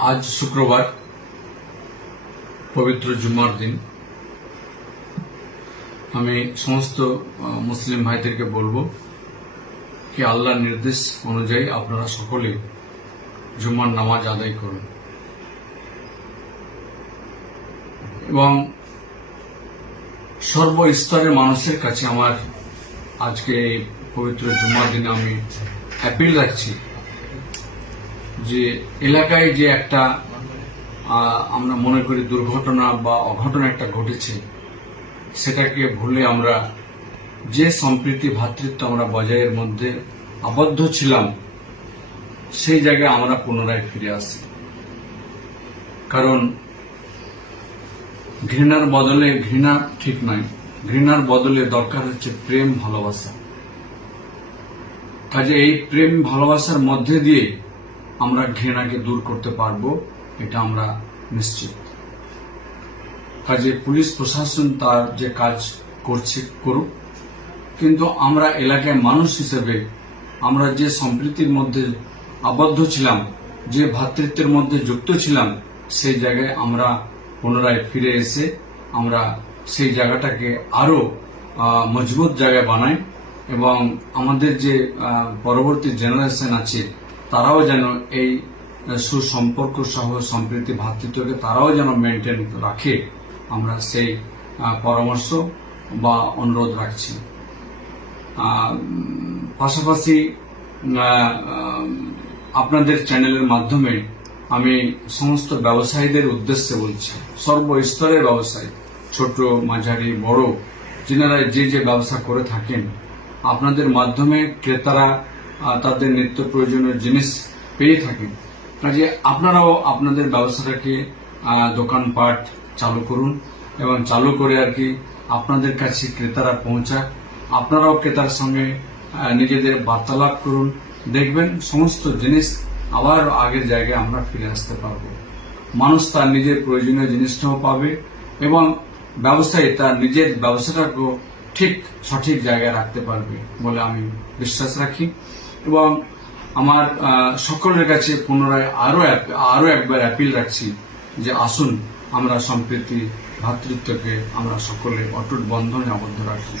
आज शुक्रवार पवित्र जुम्मार दिन हमें समस्त मुस्लिम भाईदेरके बोलबो कि आल्लाहर निर्देश अनुयायी आपनारा सकले जुम्मार नामाज आदाय करुन এবং সর্বস্তরের মানুষের কাছে আমার আজকে পবিত্র জুম্মার দিনে আমি অ্যাপিল রাখছি যে এলাকায় যে একটা আমরা মনে করি দুর্ঘটনা বা অঘটনা একটা ঘটেছে সেটাকে ভুলে আমরা যে সম্প্রীতি ভ্রাতৃত্ব আমরা বজায়ের মধ্যে আবদ্ধ ছিলাম সেই জায়গায় আমরা পুনরায় ফিরে আসি। কারণ ঘৃণার বদলে ঘৃণা ঠিক নয়, ঘৃণার বদলে দরকার হচ্ছে প্রেম ভালোবাসা। কাজে এই প্রেম ভালোবাসার মধ্যে দিয়ে আমরা ঘৃণাকে দূর করতে পারবো, এটা আমরা নিশ্চিত। কাজে পুলিশ প্রশাসন তার যে কাজ করছে করুক, কিন্তু আমরা এলাকায় মানুষ হিসেবে আমরা যে সম্প্রীতির মধ্যে আবদ্ধ ছিলাম, যে ভ্রাতৃত্বের মধ্যে যুক্ত ছিলাম, সেই জায়গায় আমরা পুনরায় ফিরে এসে আমরা সেই জায়গাটাকে আরো মজবুত জায়গায় বানাই এবং আমাদের যে পরবর্তী জেনারেশন আছে তারাও যেন এই সুসম্পর্ক সহ সম্প্রীতি ভ্রাতৃত্বকে তারাও যেন মেনটেন রাখে, আমরা সেই পরামর্শ বা অনুরোধ রাখছি। পাশাপাশি আপনাদের চ্যানেলের মাধ্যমে আমি সমস্ত ব্যবসায়ীদের উদ্দেশ্যে বলছি, সর্বস্তরের ব্যবসায়ী, ছোট মাঝারি বড়, যিনারা যে যে ব্যবসা করে থাকেন, আপনাদের মাধ্যমে ক্রেতারা তাদের নিত্য প্রয়োজনীয় জিনিস পেয়ে থাকেন। কাজে আপনারাও আপনাদের ব্যবসাটাকে দোকানপাট চালু করুন এবং চালু করে আর কি আপনাদের কাছে ক্রেতারা পৌঁছাক, আপনারাও ক্রেতার সঙ্গে নিজেদের বার্তালাপ করুন, দেখবেন সমস্ত জিনিস আবার আগের জায়গায় আমরা ফিরে আসতে পারবো। মানুষ তার নিজের প্রয়োজনীয় জিনিসটাও পাবে এবং ব্যবসায়ী তার নিজের ব্যবসাটাকেও ঠিক সঠিক জায়গায় রাখতে পারবে বলে আমি বিশ্বাস রাখি। এবং আমার সকলের কাছে পুনরায় আরো একবার অ্যাপিল রাখছি যে আসুন আমরা সম্প্রীতি ভ্রাতৃত্বকে আমরা সকলে অটুট বন্ধনে আবদ্ধ রাখি।